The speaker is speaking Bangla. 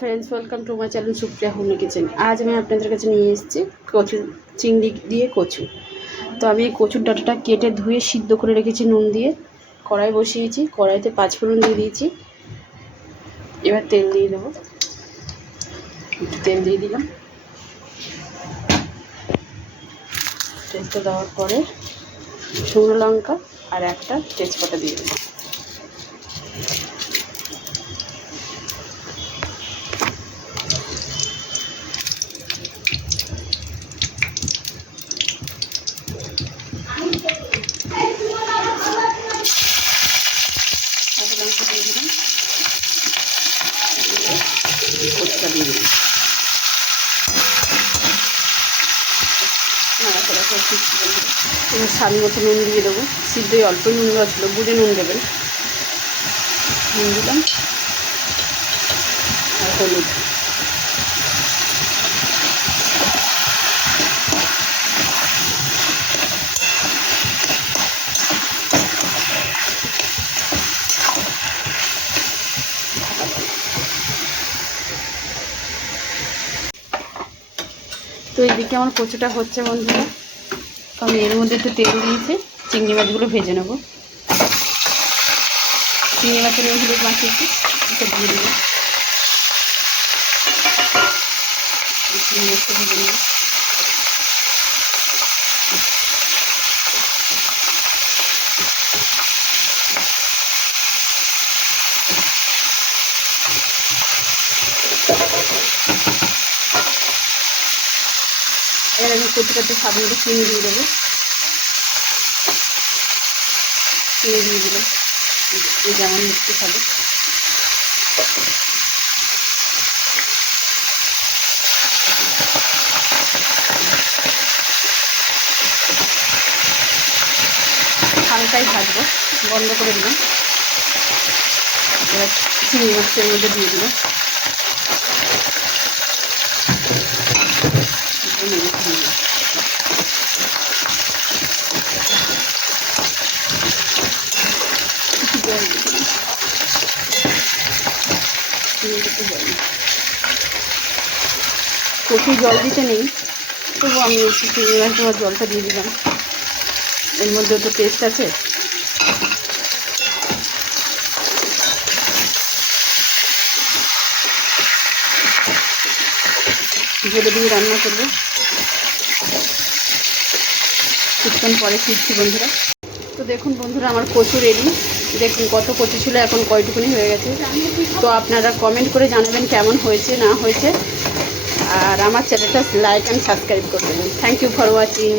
Friends, welcome to my channel Supriya home kitchen. आज मैं আপনাদের কাছে নিয়ে এসেছি কচু চিংড়ি দিয়ে কচু। তো আমি এই কচুর ডাঁটাটা কেটে ধুয়ে সিদ্ধ করে রেখেছি নুন দিয়ে। কড়াই বসিয়েছি, কড়াইতে 5 ফোড়ন দিয়ে দিয়েছি। এবার তেল দিয়ে দেবো, একটু তেল দিয়ে দিলাম। তেলটা দেওয়ার পরে শুকনো লঙ্কা আর একটা তেজপাতা দিয়ে দেবো। লঙ্কা দিয়ে দিলাম, কচুটা দিয়ে দিলাম। নাড়াচাড়া করে দিচ্ছি। এবার স্বাদ মতো নুন দিয়ে দেবো। সিদ্ধই অল্প নুন দেওয়া ছিল, বুঝে নুন দেবেন। নুন দিলাম আর হলুদ। তো এইদিকে আমার কচুটা হচ্ছে বন্ধুরা। তো আমি এর মধ্যে একটু তেল দিয়েছি, চিংড়ি মাছগুলো ভেজে নেব। চিংড়ি মাছের হলুদ মাখিয়েছি, এটা দিয়ে দেবো। চিংড়ি মাছটা ভেজে নেব। এবার আমি কচুটাতে স্বাদ মতো চিনি দিয়ে দেবো। চিনি দিয়ে দিলাম, এই যেমন মিষ্টি খাবে। হালকাই ভাজবো, বন্ধ করে দিলাম। এবার চিংড়ি মাছের মধ্যে দিয়ে দিলাম। কচু জল দিতে নেই, তবু আমি একটু চিংড়ি মাছ দেওয়ার জলটা দিয়ে দিলাম। এর মধ্যে তো টেস্ট আছে। ঝোলে দিয়ে রান্না করবো। কিছুক্ষণ পরে ফিরছি বন্ধুরা। তো দেখুন বন্ধুরা, আমার কচু রেডি। দেখুন কত কচু ছিল, এখন কয়টুকুনি হয়ে গেছে। তো আপনারা কমেন্ট করে জানাবেন কেমন হয়েছে না হয়েছে। আর আমার চ্যানেলটা লাইক অ্যান্ড সাবস্ক্রাইব করে দেবেন। Thank you for watching.